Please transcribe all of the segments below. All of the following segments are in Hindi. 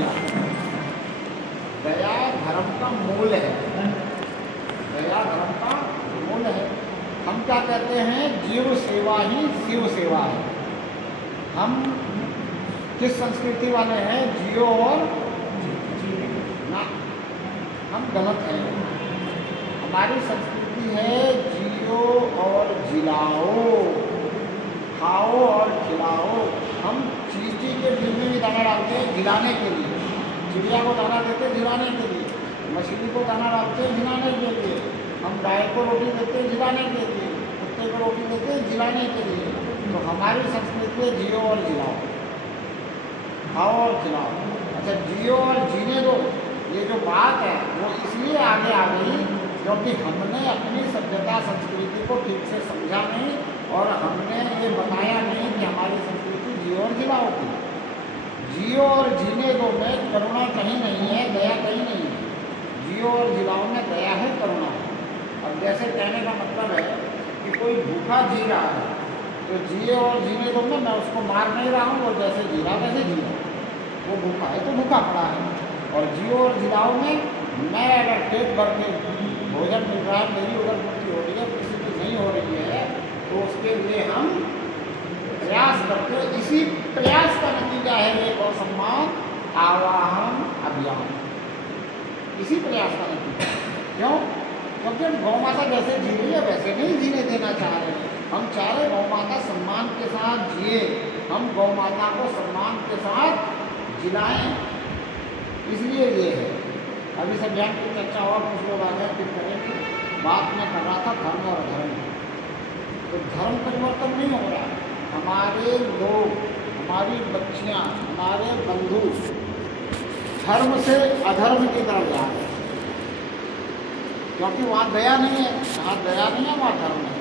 दिया। दया धर्म का मूल है, दया धर्म का मूल है। हम क्या कहते हैं, जीव सेवा ही शिव सेवा है। हम किस संस्कृति वाले हैं, जियो और ना, हम गलत हैं। हमारी संस्कृति है जियो और जिलाओ, खाओ और खिलाओ। हम चीज़ के बीज में भी दाना डालते हैं जिलाने के लिए, चिड़िया को दाना देते हैं जिलाने के लिए, मछली को दाना डालते हैं जिलाने के लिए, हम गाय को रोटी देते हैं जिलाने के लिए, कुत्ते को रोटी देते हैं जिलाने के लिए। तो हमारी संस्कृति है जियो और जिलाओ, खाओ और खिलाओ। अच्छा, जियो और जीने दो, ये जो बात है वो इसलिए आगे आ गई क्योंकि हमने अपनी सभ्यता संस्कृति को ठीक से समझा नहीं और हमने ये बताया नहीं कि हमारी संस्कृति जियो और जिलाओ की। जियो और जीने दो में करुणा कहीं नहीं है, दया कहीं नहीं है। जियो और जिलाओ में दया है, करुणा है। अब जैसे कहने का मतलब है कि कोई भूखा जी रहा है तो जिए और जीने दो में मैं उसको मार नहीं रहा हूँ, वो जैसे जी रहा वैसे जी रहा। वो भूखा है तो भूखा पड़ा है। और जियो और जिलाओ में मैं अगर पेट भर के भोजन मिल रहा है, मेरी उधर पूर्ति हो रही है, किसी की नहीं हो रही है, तो उसके लिए हम प्रयास करते हैं। इसी प्रयास का नतीजा है ये गौ सम्मान आवाहन अभियान। इसी प्रयास का नतीजा क्यों? क्योंकि हम गौ माता जैसे जी रही है वैसे नहीं जीने देना चाह रहे। हम चाह रहे गौ माता सम्मान के साथ जिए, हम गौ माता को सम्मान के साथ जिलाएं, इसलिए ये है। अभी सब ज्ञान की चर्चा और कुछ लोग आ गए फिर करेंगे। बात मैं कर रहा था धर्म और अधर्म, तो धर्म परिवर्तन नहीं हो रहा। हमारे लोग, हमारी बच्चियाँ, हमारे बंधु धर्म से अधर्म की तरफ जा रहे हैं क्योंकि वहाँ दया नहीं है। जहाँ दया नहीं है वहाँ धर्म है।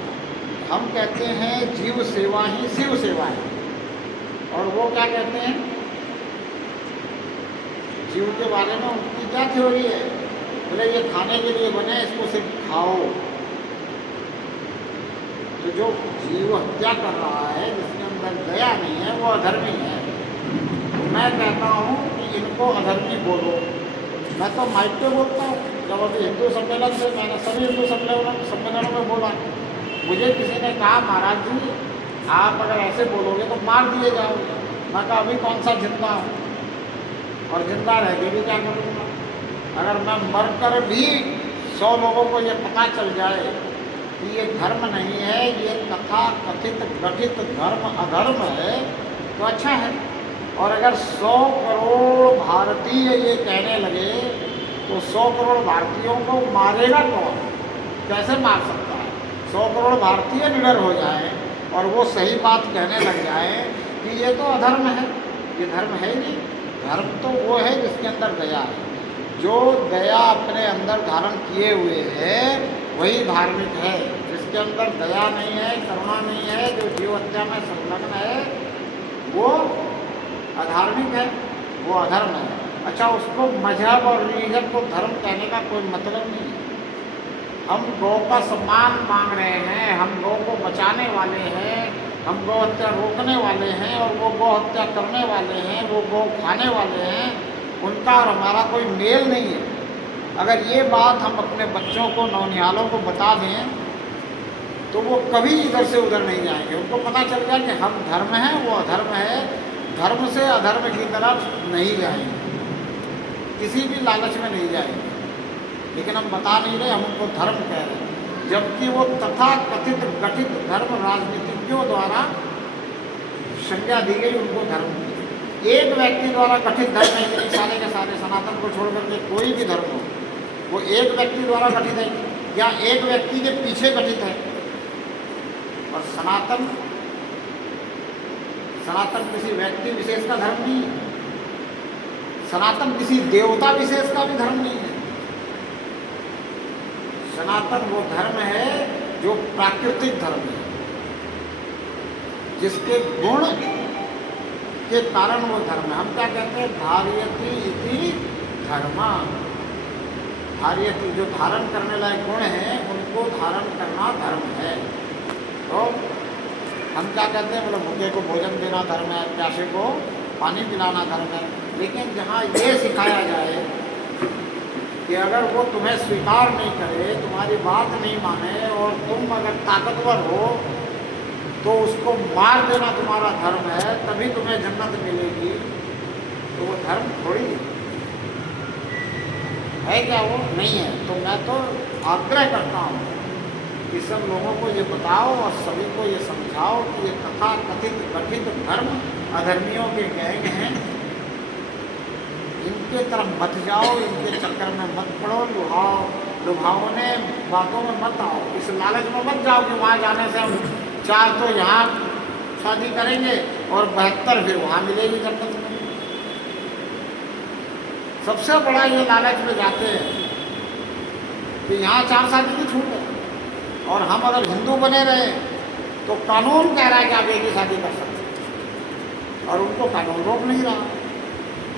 हम कहते हैं जीव सेवा ही शिव सेवा है, और वो क्या कहते हैं, जीव के बारे में उनकी क्या थ्योरी है, बोले ये खाने के लिए बने, इसको सिर्फ खाओ। तो जो जीव हत्या कर रहा है, जिसके अंदर दया नहीं है, वो अधर्मी है। मैं कहता हूँ कि इनको अधर्मी बोलो। मैं तो माइक पे बोलता हूँ। जब अभी हिंदू सम्मेलन से मैंने सभी हिंदू सम्मेलनों में बोला, मुझे किसी ने कहा महाराज जी आप अगर ऐसे बोलोगे तो मार दिए जाओगे। मैं कहा अभी कौन सा जिंदा हूँ, और जिंदा रह के भी क्या करूँगा। अगर मैं मरकर भी 100 लोगों को ये पता चल जाए कि ये धर्म नहीं है, ये तथा कथित गठित धर्म अधर्म है, तो अच्छा है। और अगर 100 करोड़ भारतीय ये कहने लगे तो 100 करोड़ भारतीयों को मारेगा कौन? कैसे मार सकता है? 100 करोड़ भारतीय निडर हो जाए और वो सही बात कहने लग जाए कि ये तो अधर्म है, ये धर्म है नहीं। धर्म तो वो है जिसके अंदर दया है। जो दया अपने अंदर धारण किए हुए है वही धार्मिक है। जिसके अंदर दया नहीं है, करुणा नहीं है, जो जीव हत्या में संलग्न है, वो अधार्मिक है, वो अधर्म है। अच्छा, उसको मजहब और रिलीजन को धर्म कहने का कोई मतलब नहीं है। हम गौ का सम्मान मांग रहे हैं, हम गौ को बचाने वाले हैं, हम गौ हत्या रोकने वाले हैं, और वो गौ हत्या करने वाले हैं, वो गौ खाने वाले हैं, उनका और हमारा कोई मेल नहीं है। अगर ये बात हम अपने बच्चों को, नौनिहालों को बता दें तो वो कभी इधर से उधर नहीं जाएंगे। उनको पता चल गया कि हम धर्म हैं, वो अधर्म है, धर्म से अधर्म की तरफ नहीं जाएंगे, किसी भी लालच में नहीं जाएंगे। लेकिन हम बता नहीं रहे, हम उनको धर्म कह रहे हैं, जबकि वो तथा कथित गठित धर्म राजनीतिज्ञों द्वारा संज्ञा दी गई, उनको धर्म दी। एक व्यक्ति द्वारा गठित धर्म है कि सारे के सारे सनातन को छोड़ करके कोई भी धर्म हो, वो एक व्यक्ति द्वारा गठित है या एक व्यक्ति के पीछे गठित है। और सनातन किसी व्यक्ति विशेष का धर्म नहीं है, सनातन किसी देवता विशेष का भी धर्म नहीं है। सनातन वो धर्म है जो प्राकृतिक धर्म है, जिसके गुण के कारण वो धर्म है। हम क्या कहते हैं, धार्यति इति धर्मा। धार्यति, जो धारण करने लायक गुण हैं उनको धारण करना धर्म है। तो हम क्या कहते हैं, मतलब भूखे को भोजन देना धर्म है, प्यासे को पानी पिलाना धर्म है। लेकिन जहाँ ये सिखाया जाए कि अगर वो तुम्हें स्वीकार नहीं करे, तुम्हारी बात नहीं माने और तुम अगर ताकतवर हो तो उसको मार देना तुम्हारा धर्म है, तभी तुम्हें जन्नत मिलेगी, तो वो धर्म थोड़ी है क्या? वो नहीं है। तो मैं तो आग्रह करता हूँ कि सब लोगों को ये बताओ और सभी को ये समझाओ कि ये तथा कथित कथित धर्म अधर्मियों के गैंग हैं, इनके तरफ मत जाओ, इनके चक्कर में मत पड़ो, लुभावने बातों में मत आओ, इस लालच में मत जाओ कि वहाँ जाने से हम 4 तो यहाँ शादी करेंगे और 72 फिर वहाँ मिलेगी जन्नत में। सबसे बड़ा ये लालच में जाते हैं कि यहाँ 4 शादी की छूट है, और हम अगर हिंदू बने रहे तो कानून कह रहा है कि आप एक ही शादी कर सकते हैं, और उनको कानून रोक नहीं रहा।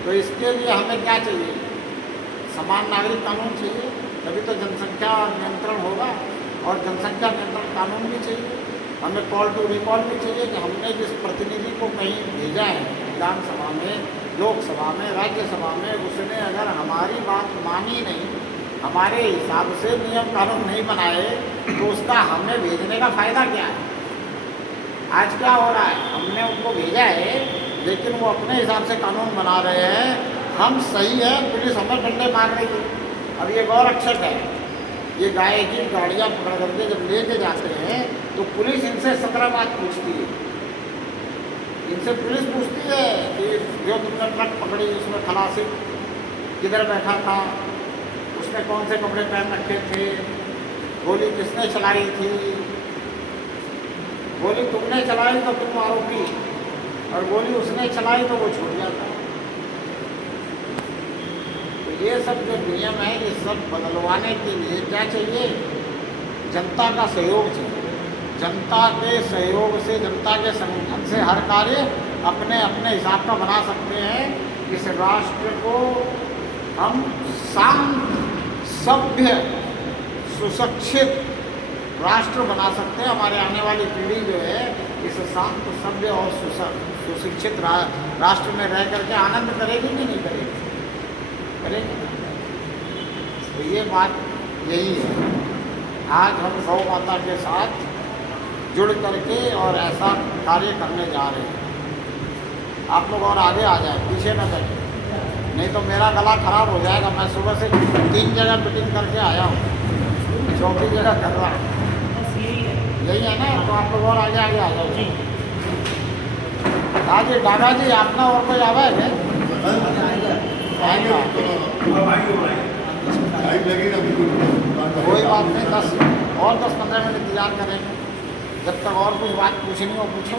तो इसके लिए हमें क्या चाहिए? समान नागरिक कानून चाहिए, तभी तो जनसंख्या नियंत्रण होगा, और जनसंख्या नियंत्रण कानून भी चाहिए। हमें कॉल टू रिकॉल भी चाहिए कि हमने जिस प्रतिनिधि को कहीं भेजा है विधानसभा में, लोकसभा में, राज्यसभा में, उसने अगर हमारी बात मानी नहीं, हमारे हिसाब से नियम कानून नहीं बनाए, तो उसका हमें भेजने का फ़ायदा क्या है? आज क्या हो रहा है? हमने उनको भेजा है लेकिन वो अपने हिसाब से कानून बना रहे हैं। हम सही है, पुलिस हमें डंडे मार रही है। अब ये गौरक्षक है, ये गाय की गाड़ियाँ पकड़ करके जब लेके जाते हैं तो पुलिस इनसे 17 बात पूछती है। इनसे पुलिस पूछती है कि जो तुमने ट्रक पकड़ी उसमें खलासी किधर बैठा था, उसने कौन से कपड़े पहन रखे थे, गोली किसने चलाई थी, गोली तुमने चलाई तो तुम आरोपी, और गोली उसने चलाई तो वो छूट जाता। तो ये सब जो नियम है, ये सब बदलवाने के लिए क्या चाहिए? जनता का सहयोग चाहिए। जनता के सहयोग से, जनता के संगठन से हर कार्य अपने अपने हिसाब का बना सकते हैं। इस राष्ट्र को हम शांत, सभ्य, सुशिक्षित राष्ट्र बना सकते हैं। हमारे आने वाली पीढ़ी जो है इस शांत, सभ्य और सुशिक्षित राष्ट्र में रह करके आनंद करेगी कि नहीं करेगी? करेगी। तो ये बात यही है। आज हम गौ माता के साथ जुड़ करके और ऐसा कार्य करने जा रहे हैं। आप लोग और आगे आ जाए, पीछे न बैठे, नहीं तो मेरा गला खराब हो जाएगा। मैं सुबह से 3 जगह मीटिंग करके आया हूँ, 4थी जगह कर रहा हूँ। यही है ना? तो आप लोग और आगे आगे आ जाओ जी। हाँ जी, दादा जी, आपका और कोई आवा है क्या? कोई बात नहीं, 10-15 मिनट इंतजार करेंगे। जब तक और कुछ बात पूछनी हो पूछो।